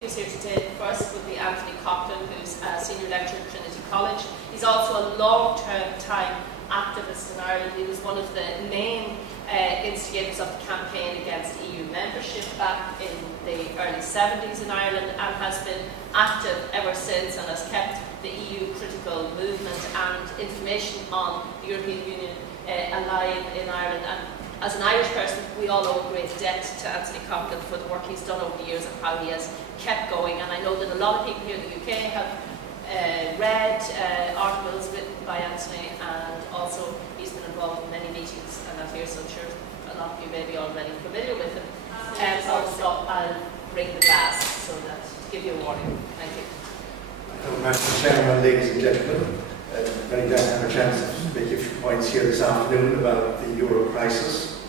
Who's here today first would be Anthony Coughlan, who's a senior lecturer at Trinity College. He's also a long-term time activist in Ireland. He was one of the main instigators of the campaign against EU membership back in the early 70s in Ireland, and has been active ever since, and has kept the EU critical movement and information on the European Union alive in Ireland. And as an Irish person, we all owe a great debt to Anthony Coughlan for the work he's done over the years and how he has kept going. And I know that a lot of people here in the UK have read articles written by Anthony, and also he's been involved in many meetings and that here, so I'm sure a lot of you may be already familiar with him. Also, I'll bring the glass so that to give you a warning. Thank you. Mr. Chairman, ladies and gentlemen, very glad to have a chance to make a few points here this afternoon about the euro crisis.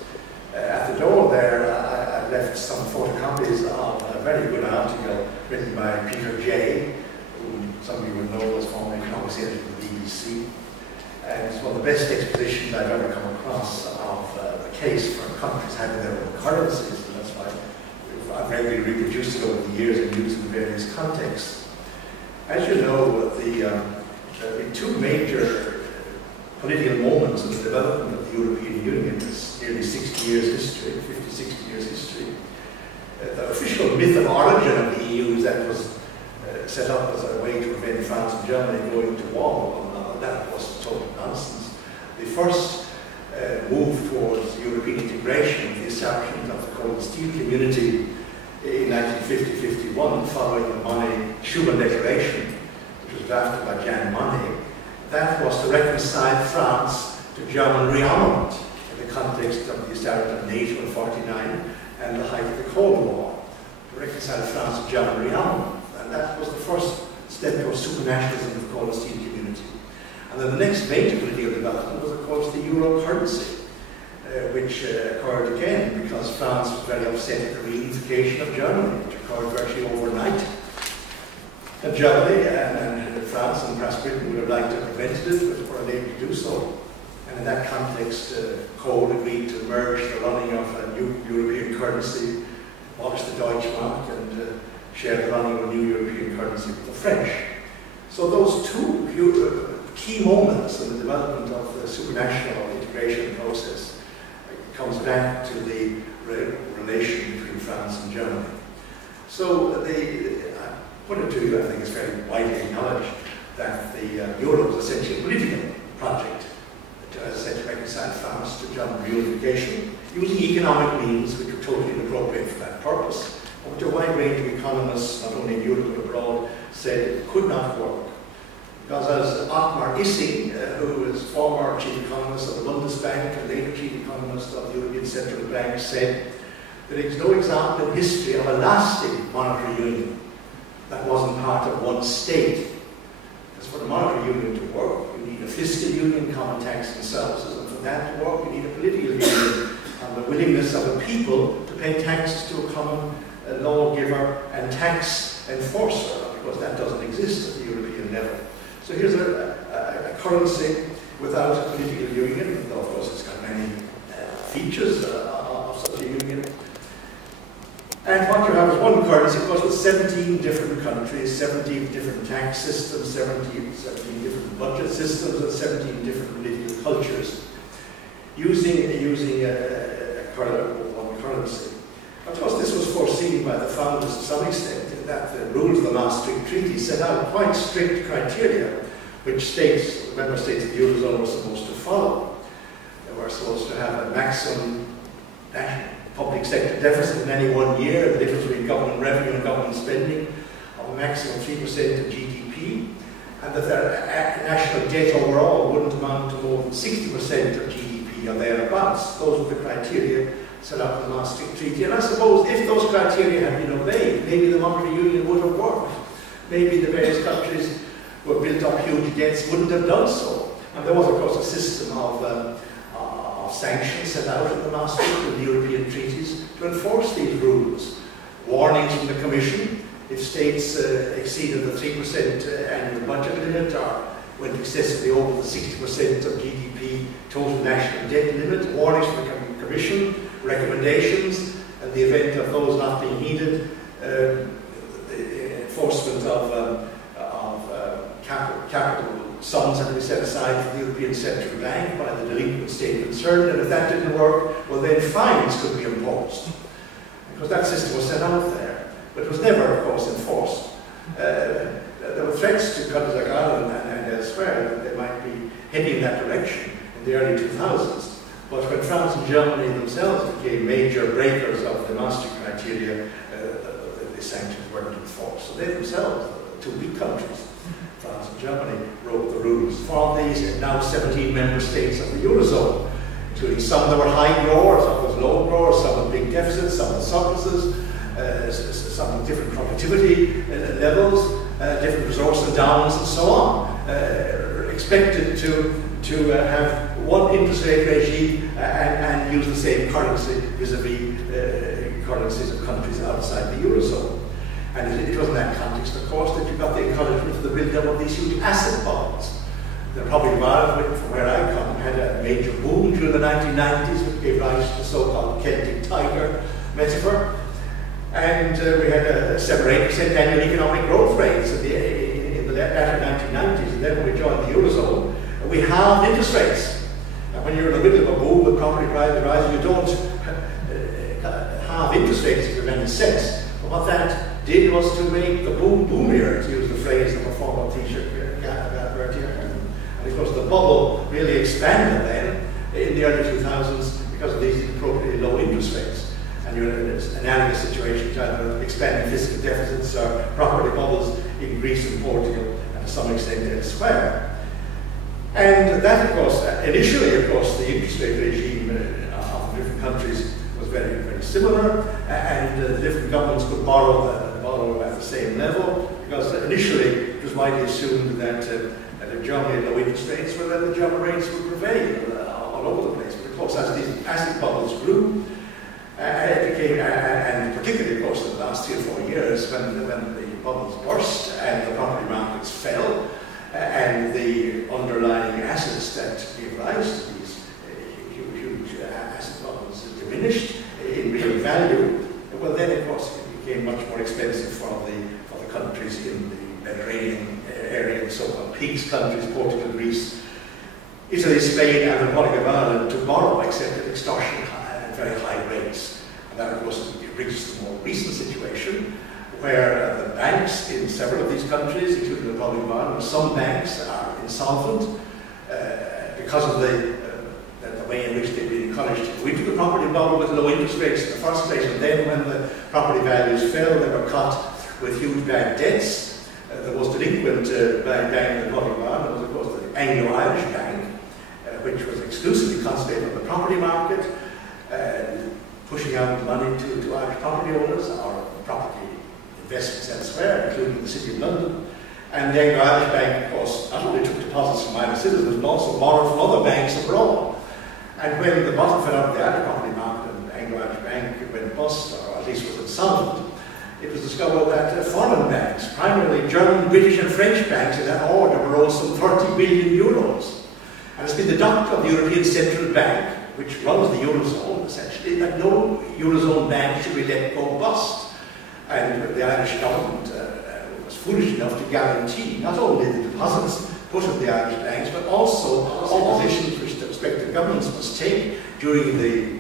At the door there, I left some photocopies of a very good article written by Peter Jay, who some of you will know was formerly economics editor of the BBC. And it's one of the best expositions I've ever come across of the case for countries having their own currencies, and that's why I've regularly reproduced it over the years and used it in various contexts. As you know, there have been two major political moments in the development of the European Union. It's nearly 60 years history, 50, 60 years history. The official myth of origin of the EU is that it was set up as a way to prevent France and Germany going to war. Well, that was total nonsense. The first move towards European integration, the establishment of the coal and steel community in 1950-51, following the Monnet-Schuman Declaration, which was drafted by Jan Monnet, that was to reconcile France to German rearmament in the context of the establishment of NATO in 1949 and the height of the Cold War, to reconcile France to German rearmament. And that was the first step towards supranationalism of the coal and steel community. And then the next major political development was, of course, the euro currency, which occurred again because France was very upset at the reunification of Germany, which occurred virtually overnight. And Germany and France and perhaps Britain would have liked to have prevented it, but were unable to do so. And in that context, Kohl agreed to merge the running of a new European currency, abolish the Deutschmark, and share the running of a new European currency with the French. So those two key moments in the development of the supranational integration process comes back to the relation between France and Germany. So I put it to you, I think it's very widely acknowledged that the euro is essentially a political project to, as I said, to reconcile France to German reunification, using economic means which were totally inappropriate for that purpose, but which a wide range of economists, not only in Europe but abroad, said it could not work. Because as Otmar Issing, who was former chief economist of the Bundesbank and later chief economist of the European Central Bank, said there is no example in history of a lasting monetary union that wasn't part of one state. Because for the monetary union to work, you need a fiscal union, common tax and services, and for that to work, you need a political union and the willingness of the people to pay tax to a common lawgiver and tax enforcer, because that doesn't exist at the European level. So here's a currency without a political union, though of course it's got many features of such a union. And what you have is one currency, of course, with 17 different countries, 17 different tax systems, 17 different budget systems, and 17 different political cultures, using one currency. Of course, this was foreseen by the founders to some extent, in that the rules of the Maastricht Treaty set out quite strict criteria which states, member states of the Eurozone were supposed to follow. They were supposed to have a maximum national public sector deficit in any one year, the difference between government revenue and government spending of a maximum 3% of GDP, and that their national debt overall wouldn't amount to more than 60% of GDP or thereabouts. Those were the criteria set out in the Maastricht Treaty. And I suppose if those criteria had been obeyed, maybe the monetary union would have worked. Maybe the various countries who have built up huge debts wouldn't have done so. And there was, of course, a system of sanctions set out in the Maastricht and the European treaties to enforce these rules. Warnings from the Commission if states exceeded the 3% annual budget limit or went excessively over the 60% of GDP total national debt limit. Warnings from the Commission, recommendations, and the event of those not being heeded, the then fines could be imposed. Because that system was set out there, but it was never, of course, enforced. There were threats to countries like Ireland and elsewhere that they might be heading in that direction in the early 2000s. But when France and Germany themselves became major breakers of the Maastricht criteria, the sanctions weren't enforced. So they themselves, the two big countries, France and Germany, wrote the rules for these now 17 member states of the Eurozone, including some that were high growers, some was low growers, some with big deficits, some with surpluses, some with different productivity levels, different resource endowments, and so on, expected to have one interest rate regime and use the same currency vis-a-vis currencies of countries outside the Eurozone. And it was in that context, of course, that you got the encouragement for the build-up of these huge asset bonds. The Republic of Ireland, from where I come, had a major boom during the 1990s, which gave rise to the so-called Celtic Tiger metaphor. And we had a 7-8% annual economic growth rates in the latter 1990s. And then when we joined the Eurozone, we halved interest rates. And when you're in the middle of a boom with property prices rising, you don't halve interest rates if it makes sense. But what that did was to make the boom boomier, to use the phrase of a former Taoiseach. And of course the bubble really expanded then in the early 2000s because of these inappropriately low interest rates. And you're in an analogous situation to either expanding fiscal deficits or property bubbles in Greece and Portugal and to some extent elsewhere. And that, of course, initially, of course, the interest rate regime of the different countries was very, very similar, and the different governments could borrow at the same level, because initially it was widely assumed that if Germany had low interest rates, well, then the German rates would prevail all over the place. But of course, as these asset bubbles grew, it became, and particularly, of course, in the last 3 or 4 years, when the bubbles burst and the property markets fell, and the underlying assets that gave rise to these huge asset bubbles diminished in real value, well, then, of course, it became much more expensive for the countries in the Mediterranean area, the so-called PIGS countries, Portugal, Greece, Italy, Spain, and the Republic of Ireland, to borrow, except at extortionate and very high rates. And that, of course, brings us to the more recent situation, where the banks in several of these countries, including the Republic of Ireland, some banks are insolvent because of the way in which they've been encouraged to go into the property bubble with low interest rates in the first place, and then when the property values fell, they were caught with huge bad debts. The most delinquent bank in the Republic of Ireland was, of course, the Anglo-Irish Bank, which was exclusively concentrated on the property market, pushing out money to Irish property owners or property investments elsewhere, including the City of London. And the Anglo-Irish Bank, of course, not only took deposits from Irish citizens, but also borrowed from other banks abroad. And when the bottom fell out of the Irish property market and the Anglo-Irish Bank went bust, or at least was insolvent, it was discovered that foreign banks, primarily German, British and French banks in that order, were owed some 30 billion euros. And it's been the doctrine of the European Central Bank, which runs the Eurozone essentially, that no Eurozone bank should be let go bust. And the Irish government was foolish enough to guarantee not only the deposits put in the Irish banks, but also all positions which the respective governments must take during the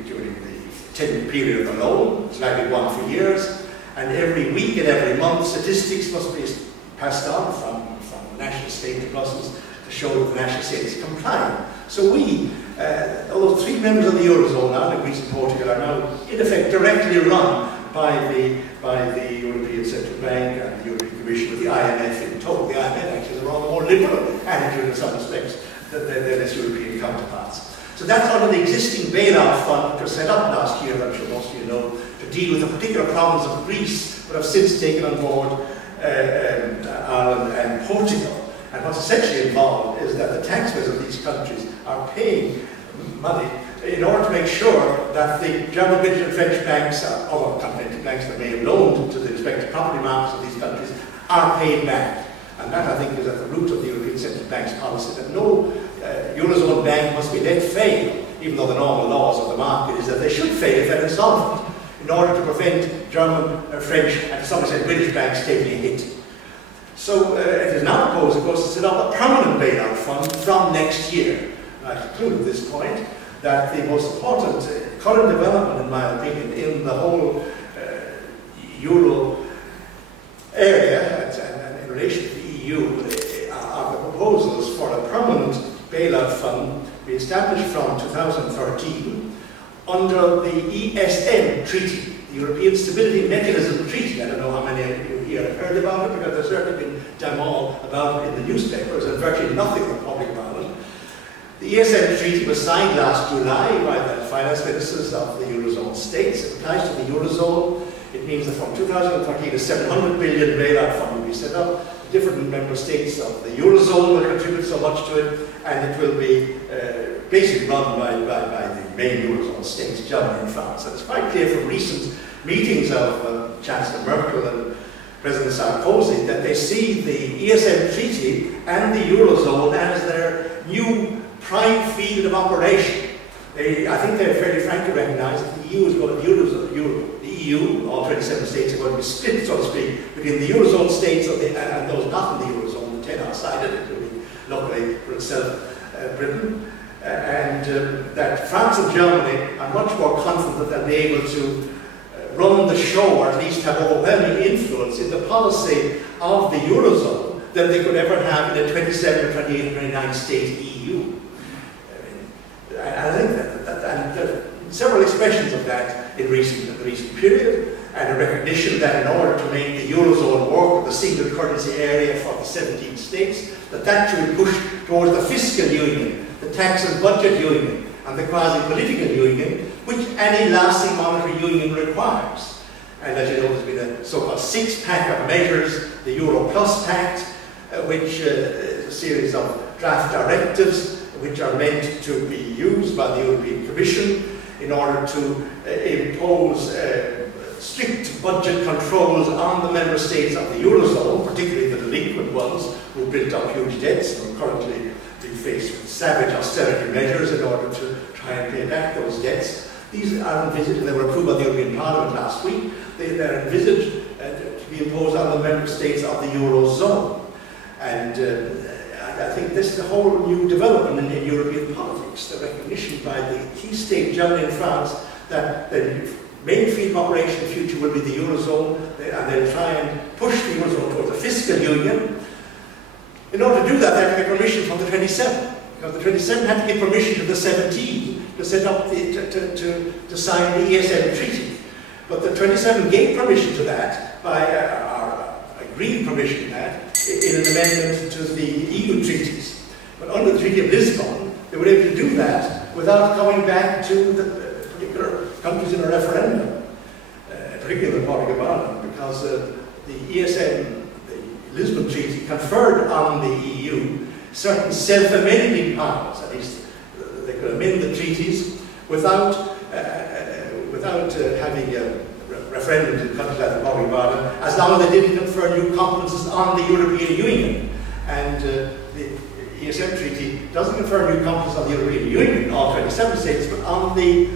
10-year period of the loan. It's likely one for years. And every week and every month, statistics must be passed on from the national state to Brussels to show that the national state is complying. So we, although 3 members of the Eurozone, Ireland, Greece and Portugal, are now in effect directly run by the European Central Bank and the European Commission with the IMF in tow. The IMF actually has a rather more liberal attitude in some respects than its European counterparts. So that's under the existing bailout fund which was set up last year, I'm sure most of you know, to deal with the particular problems of Greece, but have since taken on board Ireland and Portugal. And what's essentially involved is that the taxpayers of these countries are paying money in order to make sure that the German, British and French banks, or other continental banks that may have loaned to the respective property markets of these countries, are paid back. And that, I think, is at the root of the European Central Bank's policy, that no Eurozone bank must be let fail, even though the normal laws of the market is that they should fail if they're insolvent, in order to prevent German, French and to some extent British banks taking a hit. So it is now proposed, of course, to set up a permanent bailout fund from next year. And I conclude at this point that the most important current development, in my opinion, in the whole Euro area and in relation to the EU are the proposals for a permanent bailout fund to be established from 2013 under the ESM Treaty, the European Stability Mechanism Treaty. I don't know how many of you here have heard about it, because there's certainly been damn about it in the newspapers and virtually nothing in public about it. The ESM Treaty was signed last July by the finance ministers of the Eurozone states. It applies to the Eurozone. It means that from 2013 a 700 billion bailout fund will be set up. Different member states of the Eurozone will contribute so much to it, and it will be basically run by the main Eurozone states, Germany and France. And it's quite clear from recent meetings of Chancellor Merkel and President Sarkozy that they see the ESM Treaty and the Eurozone as their new prime field of operation. I think they fairly frankly recognise that the EU is going to, the EU, all 27 states, are going to be split, so to speak, between the Eurozone states and those not in the Eurozone, the 10 outside it, including, luckily for itself, Britain. And that France and Germany are much more confident that they'll be able to run the show, or at least have overwhelming influence in the policy of the Eurozone than they could ever have in a 27 or 28 or 29 state EU. I think that there are several expressions of that in the recent period, and a recognition that in order to make the Eurozone work, the single currency area for the 17 states, that should be pushed towards the fiscal union, the tax and budget union, and the quasi-political union, which any lasting monetary union requires. And as you know, there's been a so-called six-pack of measures, the Euro Plus Pact, which is a series of draft directives which are meant to be used by the European Commission in order to impose strict budget controls on the member states of the Eurozone, particularly the delinquent ones who built up huge debts and are currently being faced with savage austerity measures in order to try and pay back those debts. These are envisaged, they were approved by the European Parliament last week. They're envisaged to be imposed on the member states of the Eurozone. And I think this is a whole new development in European politics, the recognition by the key state, Germany and France, that the main field of operation in the future will be the Eurozone, and they'll try and push the Eurozone towards a fiscal union. In order to do that, they have to get permission from the 27, because the 27 had to get permission to the 17 to set up to sign the ESM Treaty. But the 27 gave permission to that by agreed permission to that in an amendment to the EU treaties. But under the Treaty of Lisbon, they were able to do that without coming back to the particular countries in a referendum, particularly the Republic of Ireland, because the ESM, the Lisbon Treaty, conferred on the EU certain self-amending powers. At least they could amend the treaties without having referendums in countries like the Republic of Ireland, as long as they didn't confer new competences on the European Union. And the ESM Treaty doesn't confer new competences on the European Union, all 27 states, but on the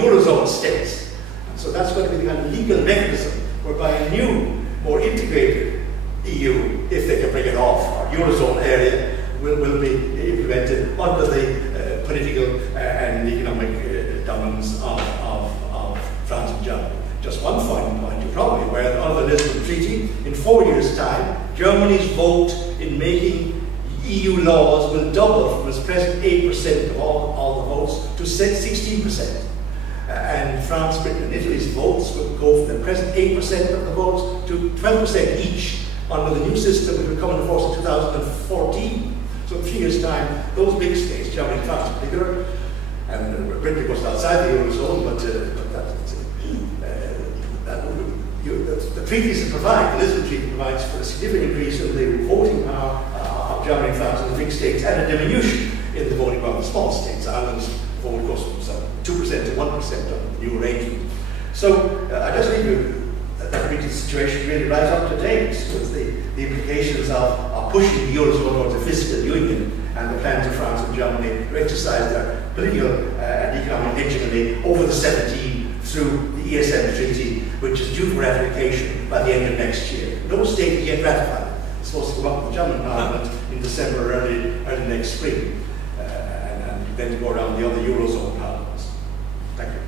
Eurozone states. And so that's going to be the kind of legal mechanism whereby a new, more integrated EU, if they can bring it off, or Eurozone area, will be implemented under the political and economic dominance of France and Germany. Just one final point, you're probably aware that under the Lisbon Treaty, in 4 years' time, Germany's vote in making EU laws will double from its present 8% of all the votes to 16%. And France, Britain and Italy's votes will go from the present 8% of the votes to 12% each under the new system, which will come into force in 2014. So in 3 years' time, those big states, Germany and France in particular, and Britain of course outside the Eurozone, but the treaties that provide, the Lisbon Treaty provides for a significant increase in the voting power of Germany and France and the big states, and a diminution in the voting power of the small states. Ireland's vote goes from 2% to 1% of the new arrangement. So I just leave you that treaty situation really right up to date with the implications of pushing the Eurozone towards a fiscal union and the plans of France and Germany to exercise their political and economic hegemony over the 17 through the ESM Treaty, which is due for ratification by the end of next year. No state has yet ratified. It's supposed to go up to the German Parliament in December or early next spring, and then to go around the other Eurozone parliaments. Thank you.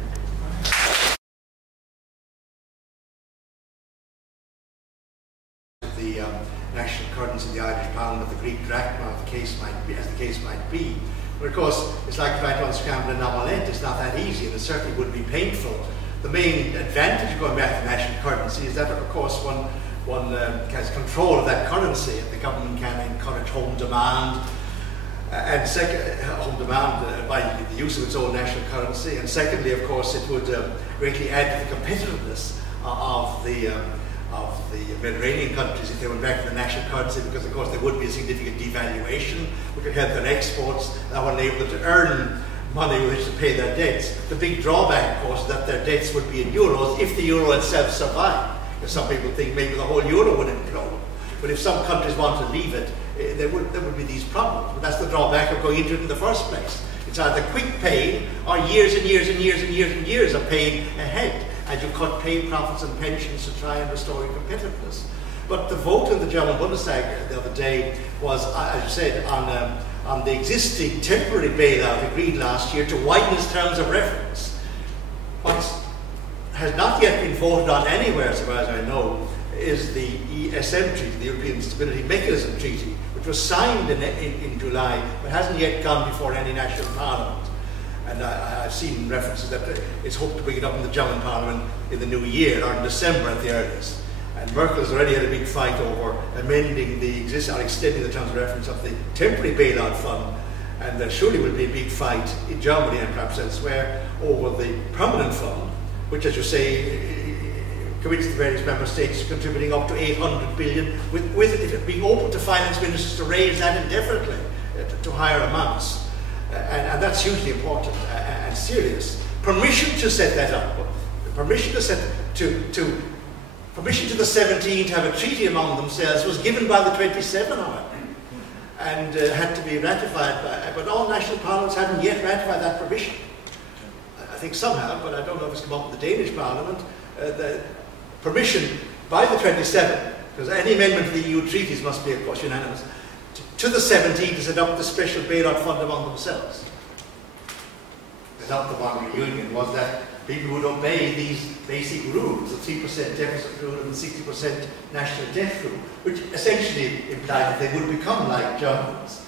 national currency, the Irish pound, or the Greek drachma, as the case might be. But of course, it's like trying to unscramble an omelette. It's not that easy, and it certainly would be painful. The main advantage of going back to national currency is that, of course, one has control of that currency, and the government can encourage home demand, and by the use of its own national currency. And secondly, of course, it would greatly add to the competitiveness of the Mediterranean countries if they went back to the national currency, because of course there would be a significant devaluation, which would help their exports, that would enable them to earn money with which to pay their debts. The big drawback, of course, is that their debts would be in euros if the euro itself survived. Because some people think maybe the whole euro would implode. But if some countries want to leave it, there would be these problems. But that's the drawback of going into it in the first place. It's either quick pay or years and years and years and years and years of paying ahead, and you cut pay, profits and pensions to try and restore your competitiveness. But the vote in the German Bundestag the other day was, as you said, on the existing temporary bailout agreed last year to widen its terms of reference. What has not yet been voted on anywhere, as far as I know, is the ESM Treaty, the European Stability Mechanism Treaty, which was signed in July, but hasn't yet gone before any national parliament. And I've seen references that it's hoped to bring it up in the German parliament in the new year, or in December at the earliest. And Merkel's already had a big fight over amending the existing, or extending the terms of reference of the temporary bailout fund. And there surely will be a big fight in Germany and perhaps elsewhere over the permanent fund, which, as you say, commits the various member states contributing up to 800 billion, with it being open to finance ministers to raise that indefinitely to higher amounts. And that's hugely important and serious. Permission to set that up, permission to the 17 to have a treaty among themselves was given by the 27, however, and had to be ratified by, but all national parliaments haven't yet ratified that permission. I think some have, but I don't know if it's come up with the Danish parliament. The permission by the 27, because any amendment to the EU treaties must be, of course, unanimous, to the 17 to set up the special bailout fund among themselves. Not the monetary union, was that people would obey these basic rules, the 3% deficit rule and the 60% national debt rule, which essentially implied that they would become like Germans.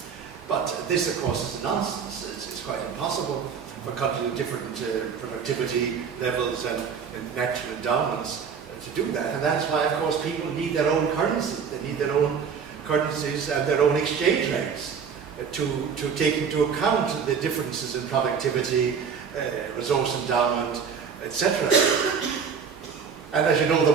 But this, of course, is nonsense. It's quite impossible for countries with different productivity levels and natural endowments to do that. And that's why, of course, people need their own currencies. They need their own currencies and their own exchange rates to take into account the differences in productivity, resource endowment, etc. And as you know, the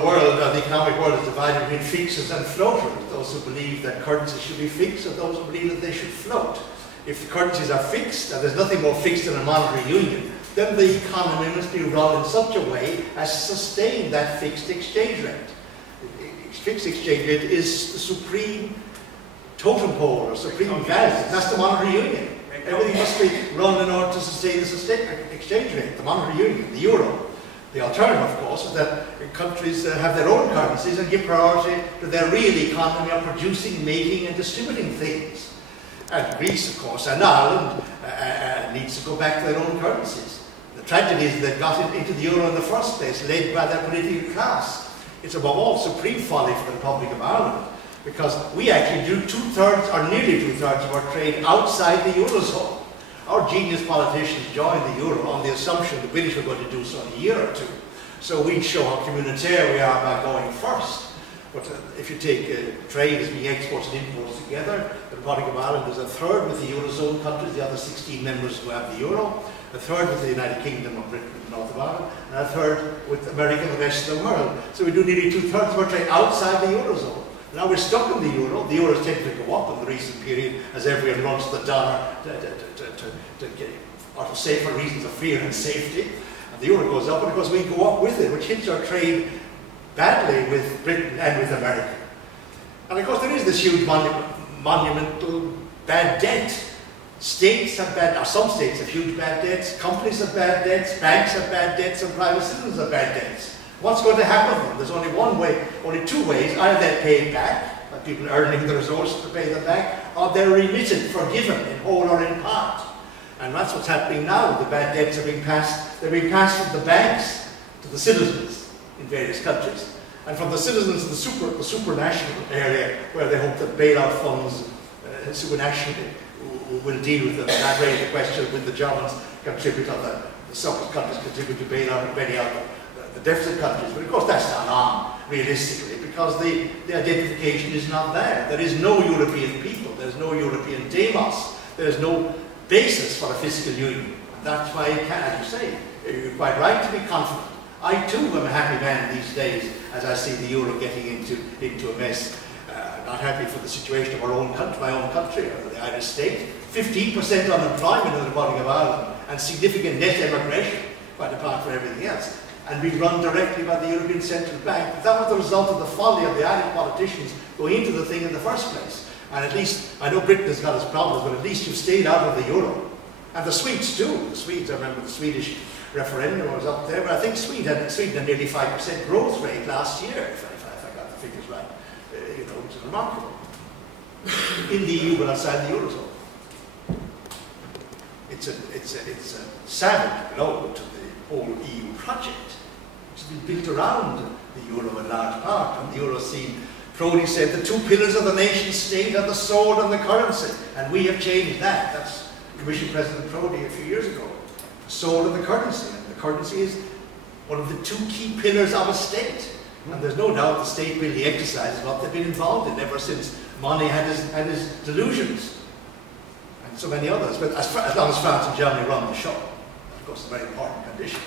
economic world is divided between fixers and floaters, those who believe that currencies should be fixed and those who believe that they should float. If the currencies are fixed, and there's nothing more fixed than a monetary union, then the economy must be run in such a way as to sustain that fixed exchange rate. Fixed exchange rate is the supreme totem pole or supreme value. That's the monetary union. Everything must be run in order to sustain the exchange rate, the monetary union, the euro. The alternative, of course, is that countries have their own currencies and give priority to their real economy of producing, making and distributing things. And Greece, of course, and Ireland needs to go back to their own currencies. The tragedy is they got into the euro in the first place, led by their political class. It's above all supreme folly for the Republic of Ireland, because we actually do two-thirds, or nearly two-thirds of our trade outside the Eurozone. Our genius politicians joined the Euro on the assumption the British were going to do so in a year or two. So we'd show how communitaire we are by going first. But if you take trade as being exports and imports together, the Republic of Ireland is a third with the Eurozone countries, the other 16 members who have the Euro, a third with the United Kingdom of Britain and the North of Ireland, and a third with America and the rest of the world. So we do nearly two-thirds of our trade outside the Eurozone. Now we're stuck in the euro. The euro has tended to go up in the recent period as everyone runs to the dollar to say for reasons of fear and safety. And the euro goes up, and of course we go up with it, which hits our trade badly with Britain and with America. And of course there is this huge monumental bad debt. States have bad, or some states have huge bad debts, companies have bad debts, banks have bad debts, and private citizens have bad debts. What's going to happen to them? There's only one way, only two ways. Either they're paid back, by people earning the resources to pay them back, or they're remitted, forgiven, in whole or in part. And that's what's happening now. The bad debts are being passed. They're being passed from the banks to the citizens in various countries. And from the citizens of the supranational area, where they hope that bailout funds supranationally will deal with them. And that raises the question, will the Germans contribute, or the surplus countries contribute to bail out many of the deficit countries? But of course that's not on, realistically, because the identification is not there. There is no European people, there's no European demos, there's no basis for a fiscal union. And that's why, as you say, you're quite right to be confident. I too am a happy man these days as I see the euro getting into a mess. Not happy for the situation of our own country, my own country, or the Irish state. 15% unemployment in the Republic of Ireland and significant net emigration, quite apart from everything else. And we run directly by the European Central Bank. That was the result of the folly of the Irish politicians going into the thing in the first place. And at least, I know Britain has got its problems, but at least you've stayed out of the euro. And the Swedes too. The Swedes, I remember the Swedish referendum was up there, but I think Sweden had nearly 5% growth rate last year, if I got the figures right. You know, which is remarkable. In the EU, but outside the Eurozone. It's a savage blow to the whole EU project, which has been built around the euro in large part. On the euro scene, Prodi said the two pillars of the nation state are the sword and the currency, and we have changed that. That's Commission President Prodi a few years ago. The sword and the currency, and the currency is one of the two key pillars of a state. And there's no doubt the state really exercises what they've been involved in ever since Money had his delusions, and so many others. But as long as France and Germany run the show, of course, a very important condition.